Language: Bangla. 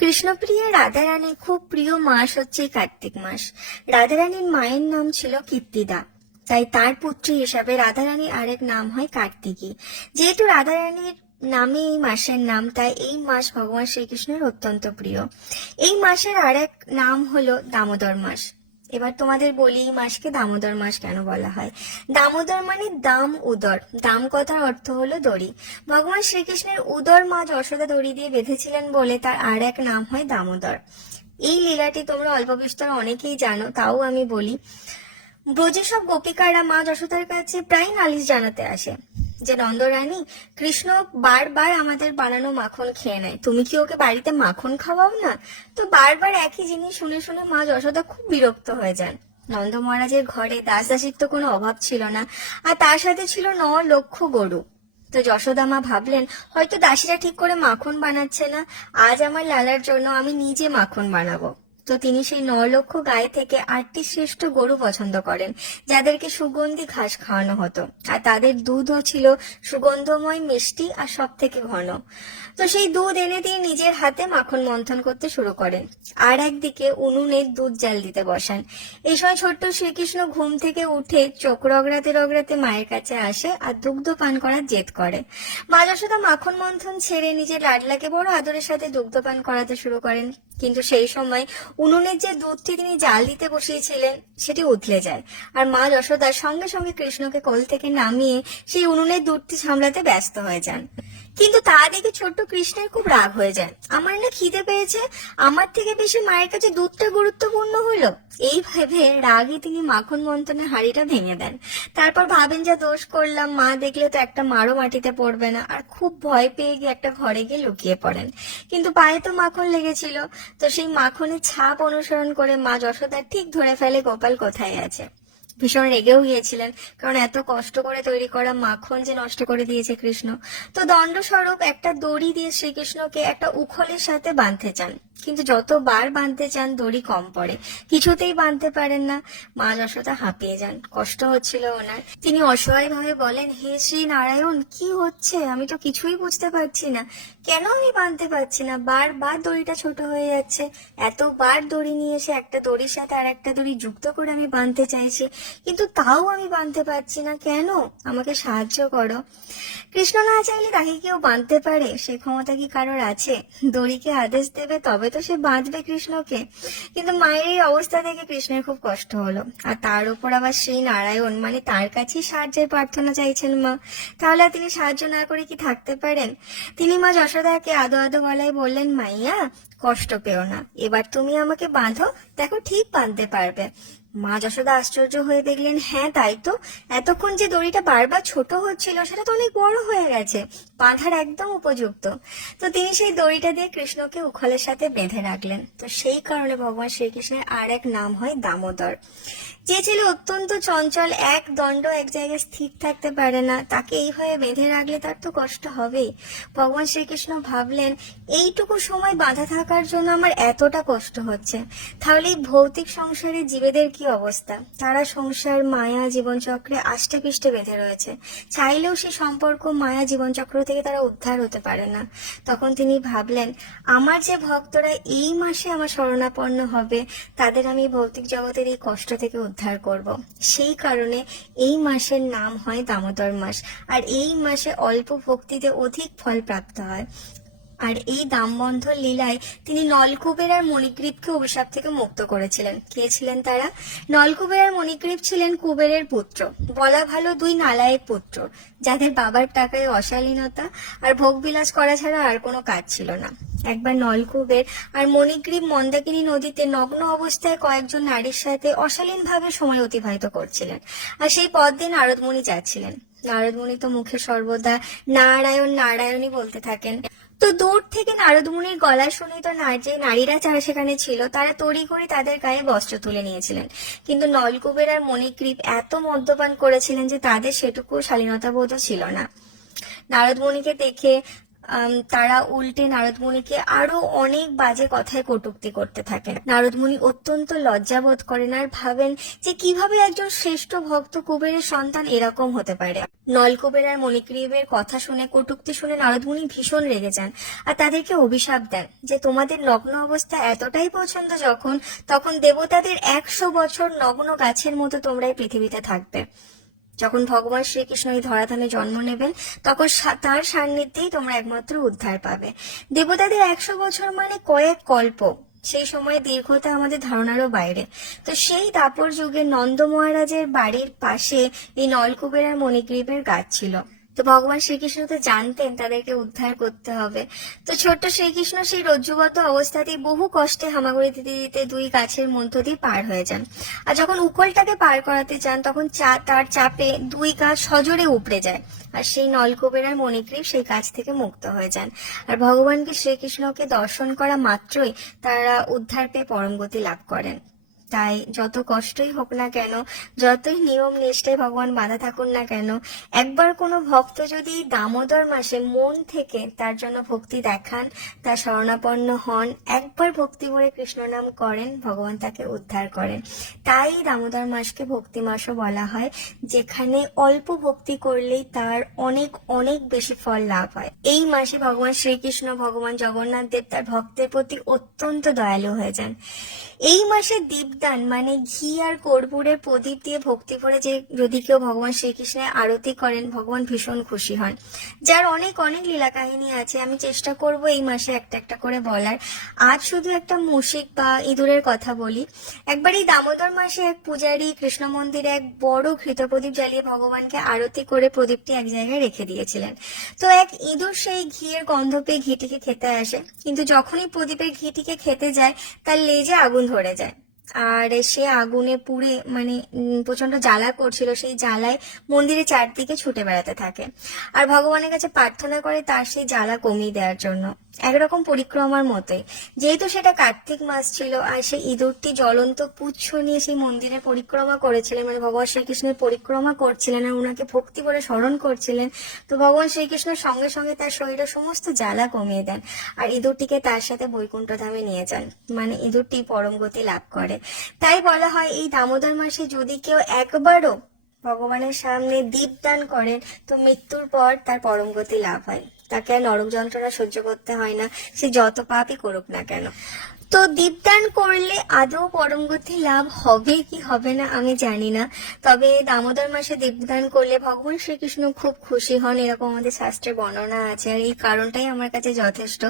কৃষ্ণপ্রিয়া রাধারানীর খুব প্রিয় মাস হচ্ছে কার্তিক মাস। রাধারানীর মায়ের নাম ছিল কীর্তিদা। তাই তার পুত্রী হিসাবে রাধারানীর আরেক নাম হয় কার্তিকী। যেহেতু রাধারানীর নামে এই মাসের নাম, তাই এই মাস ভগবান শ্রীকৃষ্ণের অত্যন্ত প্রিয়। এই মাসের আরেক নাম হলো দামোদর মাস। এবার তোমাদের বলি এই মাসকে দামোদর মাস কেন বলা হয়? দামোদর মানে দাম উদর। দাম কথার অর্থ হলো দড়ি। ভগবান শ্রীকৃষ্ণের উদর মা যশোদা দড়ি দিয়ে বেঁধেছিলেন বলে তার আর এক নাম হয় দামোদর। এই লীলাটি তোমরা অল্প বিস্তর অনেকেই জানো, তাও আমি বলি। ব্রজে সব গোপিকারা মা যশোদার কাছে প্রায় নালিশ জানাতে আসে। যে নন্দরানী কৃষ্ণ বারবার আমাদের বানানো মাখন খেয়ে নেয়। তুমি কি ওকে বাড়িতে মাখন খাওয়াও না? তো বারবার একই জিনিস শুনে শুনে মা যশোদা খুব বিরক্ত হয়ে যান। নন্দ মহারাজের ঘরে দাস দাসীর তো কোনো অভাব ছিল না, আর তার সাথে ছিল ন লক্ষ গরু। তো যশোদা মা ভাবলেন, হয়তো দাসীরা ঠিক করে মাখন বানাচ্ছে না। আজ আমার লালার জন্য আমি নিজে মাখন বানাবো। তো তিনি সেই ন লক্ষ গায়ে থেকে আটটি শ্রেষ্ঠ গরু পছন্দ করেন, যাদেরকে সুগন্ধি ঘাস খাওয়ানো হতো। আর তাদের দুধও ছিল সুগন্ধময়, মিষ্টি আর সব থেকে ঘন। তো সেই দুধ এনে তিনি নিজের হাতে মাখন মন্থন করতে শুরু করেন। আর একদিকে উনুনে দুধ জাল দিতে বসান। এই সময় ছোট্ট শ্রীকৃষ্ণ ঘুম থেকে উঠে চোখ রগড়াতে রগড়াতে মায়ের কাছে আসে আর দুগ্ধ পান করার জেদ করে। মা যশোদা মাখন মন্থন ছেড়ে নিজের লাডলাকে বড় আদরের সাথে দুগ্ধ পান করাতে শুরু করেন। কিন্তু সেই সময় উনুনের যে দুধ থেকে তিনি জাল দিতে বসিয়েছিলেন, সেটি উতলে যায়। আর মা যশোদা সঙ্গে সঙ্গে কৃষ্ণকে কোল থেকে নামিয়ে সেই উনুনের দুধটি সামলাতে ব্যস্ত হয়ে যান। কিন্তু তা দেখে ছোট্ট কৃষ্ণের খুব রাগ হয়ে যায়। আমার না খিদে পেয়েছে। আমার থেকে বেশি মায়ের কাছে দুধটা গুরুত্বপূর্ণ হলো। এই ভেবে রাগে তিনি মাখন মন্থনের হাড়িটা ভেঙে দেন। তারপর ভাবেন, যা দোষ করলাম, মা দেখলে তো একটা মারও মাটিতে পড়বে না। আর খুব ভয় পেয়ে গিয়ে একটা ঘরে গিয়ে লুকিয়ে পড়েন। কিন্তু পায়ে তো মাখন লেগেছিল। তো সেই মাখনের ছাপ অনুসরণ করে মা যশোদা ঠিক ধরে ফেলে, গোপাল কোথায় আছে? ভীষণ রেগেও গিয়েছিলেন। কারণ এত কষ্ট করে তৈরি করা মাখন যে নষ্ট করে দিয়েছে কৃষ্ণ। তো দণ্ডস্বরূপ একটা দড়ি দিয়ে শ্রীকৃষ্ণকে একটা উখলের সাথে বাঁধতে চান। কিন্তু যতবার বাঁধতে চান, দড়ি কম পড়ে। কিছুতেই বাঁধতে পারেন না। মা যশোদা হাঁপিয়ে যান। কষ্ট হচ্ছিল ওনার। তিনি অসহায়ভাবে বলেন, হে শ্রী নারায়ণ কি হচ্ছে? আমি তো কিছুই বুঝতে পারছি না। কেন আমি বাঁধতে পারছি না? বারবার দড়িটা ছোট হয়ে যাচ্ছে। এতবার দড়ি নিয়ে এসে একটা দড়ির সাথে আর একটা দড়ি যুক্ত করে আমি বাঁধতে চাইছি। কিন্তু তাও আমি বাঁধতে পারছি না। কেন? আমাকে সাহায্য করো। কৃষ্ণ না চাইলে তাকে কেউ বাঁধতে পারে। সে ক্ষমতা কি কারোর আছে? দড়িকে আদেশ দেবে, তবে তো সে বাঁচবে কৃষ্ণকে। কিন্তু মায়ের এই অবস্থা দেখে কৃষ্ণের খুব কষ্ট হলো। আর তার উপর আবার সেই নারায়ণ মানে তার কাছেই সাহায্যের প্রার্থনা চাইছেন মা। তাহলে তিনি সাহায্য না করে কি থাকতে পারেন? তিনি মা যশোদাকে আদো আদো গলায় বললেন, মাইয়া, কষ্ট পেও না। এবার তুমি আমাকে বাঁধো, দেখো ঠিক বাঁধতে পারবে। মা যশোদা আশ্চর্য হয়ে দেখলেন হ্যাঁ তাই তো। এতক্ষণ যে দড়িটা বারবার ছোট হচ্ছিল, সেটা তো অনেক বড় হয়ে গেছে। বাঁধার একদম উপযুক্ত। তো তিনি সেই দড়িটা দিয়ে কৃষ্ণকে উখলের সাথে বেঁধে রাখলেন। তো সেই কারণে ভগবান শ্রীকৃষ্ণের আর এক নাম হয় দামোদর। যে ছেলে অত্যন্ত চঞ্চল, এক দণ্ড এক জায়গায় স্থির থাকতে পারে না, তাকে এইভাবে বেঁধে রাখলে তার তো কষ্ট হবেই। ভগবান শ্রীকৃষ্ণ ভাবলেন, এইটুকু সময় বাঁধা থাকার জন্য আমার এতটা কষ্ট হচ্ছে। তাহলে ভৌতিক সংসারে জীবেদের কি অবস্থা? তারা সংসার, মায়া, জীবনচক্রে আষ্টে পিষ্টে বেঁধে রয়েছে। চাইলেও সে সম্পর্ক, মায়া, জীবনচক্র থেকে তারা উদ্ধার হতে পারে না। তখন তিনি ভাবলেন, আমার যে ভক্তরা এই মাসে আমার শরণাপন্ন হবে, তাদের আমি ভৌতিক জগতের এই কষ্ট থেকে উদ্ধার করব। সেই কারণে এই মাসের নাম হয় দামোদর মাস। আর এই মাসে অল্প ভক্তিতে অধিক ফল প্রাপ্ত হয়। আর এই দামবন্ধ লীলায় তিনি নলকুবের আর মণিগ্রীবকে অভিশাপ থেকে মুক্ত করেছিলেন। কে ছিলেন তারা? নলকুবের আর মণিগ্রীব ছিলেন কুবেরের পুত্র। বলা ভালো দুই নালায়ের পুত্র, যাদের বাবার টাকায় অশালীনতা আর ভোগবিলাস করা ছাড়া আর কোনো কাজ ছিল না। একবার নলকুবের আর মণিগ্রীব মন্দাকিনী নদীতে নগ্ন অবস্থায় কয়েকজন নারীর সাথে অশালীনভাবে সময় অতিবাহিত করছিলেন। আর সেই পথ দিয়ে নারদমণি যাচ্ছিলেন। নারদমণি তো মুখে সর্বদা নারায়ণ নারায়ণই বলতে থাকেন। তো দূর থেকে নারদমুনির গলা শুনে তো যে নারীরা যারা সেখানে ছিল, তারা তড়ি করে তাদের গায়ে বস্ত্র তুলে নিয়েছিলেন। কিন্তু নলকুবের আর মণিগ্রীব এত মদ্যপান করেছিলেন যে তাদের সেটুকু শালীনতা বোধও ছিল না। নারদমণিকে দেখে তারা উল্টে নারদমুনিকে আরও অনেক বাজে কথায় কটূক্তি করতে থাকেন। নারদমুনি অত্যন্ত লজ্জাবোধ করেন আর ভাবেন যে কীভাবে একজন শ্রেষ্ঠ ভক্ত কুবেরের সন্তান এরকম হতে পারে। নলকুবের আর মণিগ্রীবের কথা শুনে, কটুক্তি শুনে নারদমুনি ভীষণ রেগে যান আর তাদেরকে অভিশাপ দেন যে তোমাদের নগ্ন অবস্থা এতটাই পছন্দ যখন, তখন দেবতাদের একশো বছর নগ্ন গাছের মতো তোমরা এই পৃথিবীতে থাকবে। যখন ভগবান শ্রীকৃষ্ণ এই ধরাধামে জন্ম নেবেন, তখন তার সান্নিধ্যেই তোমরা একমাত্র উদ্ধার পাবে। দেবতাদের একশো বছর মানে কয়েক কল্প। সেই সময়ে দীর্ঘতা আমাদের ধারণারও বাইরে। তো সেই তাপর যুগে নন্দ মহারাজের বাড়ির পাশে এই নলকুবের আর মণিগ্রীবের গাছ ছিল। তো ভগবান শ্রীকৃষ্ণ তো জানতেন তাদেরকে উদ্ধার করতে হবে। তো ছোট্ট শ্রীকৃষ্ণ সেই রজ্জুবদ্ধ অবস্থাতেই বহু কষ্টে হামাগুড়ি দিতে দিতে দুই গাছের মধ্য দিয়ে পার হয়ে যান। আর যখন উকলটাকে পার করাতে যান, তখন চা- তার চাপে দুই গাছ সজোরে উপড়ে যায়। আর সেই নলকুবের আর মণিগ্রীব সেই গাছ থেকে মুক্ত হয়ে যান। আর ভগবানকে শ্রীকৃষ্ণকে দর্শন করা মাত্রই তারা উদ্ধার পেয়ে পরম গতি লাভ করেন। তাই যত কষ্টই হোক না কেন, যতই নিয়ম নিষ্ঠায় ভগবান বাধা থাকুন না কেন, একবার কোনো ভক্ত যদি দামোদর মাসে মন থেকে তার জন্য ভক্তি দেখান, তার শরণাপন্ন হন, একবার ভক্তি ভরে কৃষ্ণ নাম করেন, ভগবান তাকে উদ্ধার করেন। তাই দামোদর মাসকে ভক্তি মাসও বলা হয়, যেখানে অল্প ভক্তি করলেই তার অনেক অনেক বেশি ফল লাভ হয়। এই মাসে ভগবান শ্রীকৃষ্ণ, ভগবান জগন্নাথ দেব তার ভক্তের প্রতি অত্যন্ত দয়ালু হয়ে যান। এই মাসে দীপদান মানে ঘি আর কর্পূরের প্রদীপ দিয়ে ভক্তি করে যে যদি কেউ ভগবান শ্রীকৃষ্ণের আরতি করেন, ভগবান ভীষণ খুশি হন। যার অনেক অনেক লীলা কাহিনী আছে, আমি চেষ্টা করব এই মাসে একটা একটা করে বলার। আজ শুধু একটা মুশিক বা ইঁদুরের কথা বলি। একবার এই দামোদর মাসে এক পূজারী কৃষ্ণ মন্দিরে এক বড় ঘৃত প্রদীপ জ্বালিয়ে ভগবানকে আরতি করে প্রদীপটি এক জায়গায় রেখে দিয়েছিলেন। তো এক ইঁদুর সেই ঘিয়ের গন্ধ পেয়ে ঘিটিকে খেতে আসে। কিন্তু যখনই প্রদীপের ঘিটিকে খেতে যায়, তার লেজে আগুন ধরে যায়। আর সে আগুনে পুড়ে মানে প্রচণ্ড জ্বালা করছিল, সেই জ্বালায় মন্দিরের চারদিকে ছুটে বেড়াতে থাকে। আর ভগবানের কাছে প্রার্থনা করে তার সেই জ্বালা কমিয়ে দেওয়ার জন্য। একরকম পরিক্রমার মতোই। যেহেতু সেটা কার্তিক মাস ছিল, আর সেই ইঁদুরটি জ্বলন্ত পুচ্ছ নিয়ে সেই মন্দিরের পরিক্রমা করেছিলেন মানে ভগবান শ্রীকৃষ্ণের পরিক্রমা করছিলেন আর ওনাকে ভক্তি করে স্মরণ করছিলেন, তো ভগবান শ্রীকৃষ্ণ সঙ্গে সঙ্গে তার শরীরের সমস্ত জ্বালা কমিয়ে দেন। আর ইঁদুরটিকে তার সাথে বৈকুণ্ঠ ধামে নিয়ে যান। মানে ইঁদুরটি পরম গতি লাভ করে। তাই বলা হয়, এই দামোদর মাসে যদি কেউ একবারও ভগবানের সামনে দীপদান করেন, তো মৃত্যুর পর তার পরম গতি লাভ হয়। তাকে আর নরক যন্ত্রণা সহ্য করতে হয় না, সে যত পাপই করুক না কেন। তো দীপদান করলে আদৌ পরম গতি লাভ হবে কি হবে না আমি জানি না, তবে দামোদর মাসে দীপদান করলে ভগবান শ্রীকৃষ্ণ খুব খুশি হন, এরকম আমাদের শাস্ত্রে বর্ণনা আছে, আর এই কারণটাই আমার কাছে যথেষ্ট।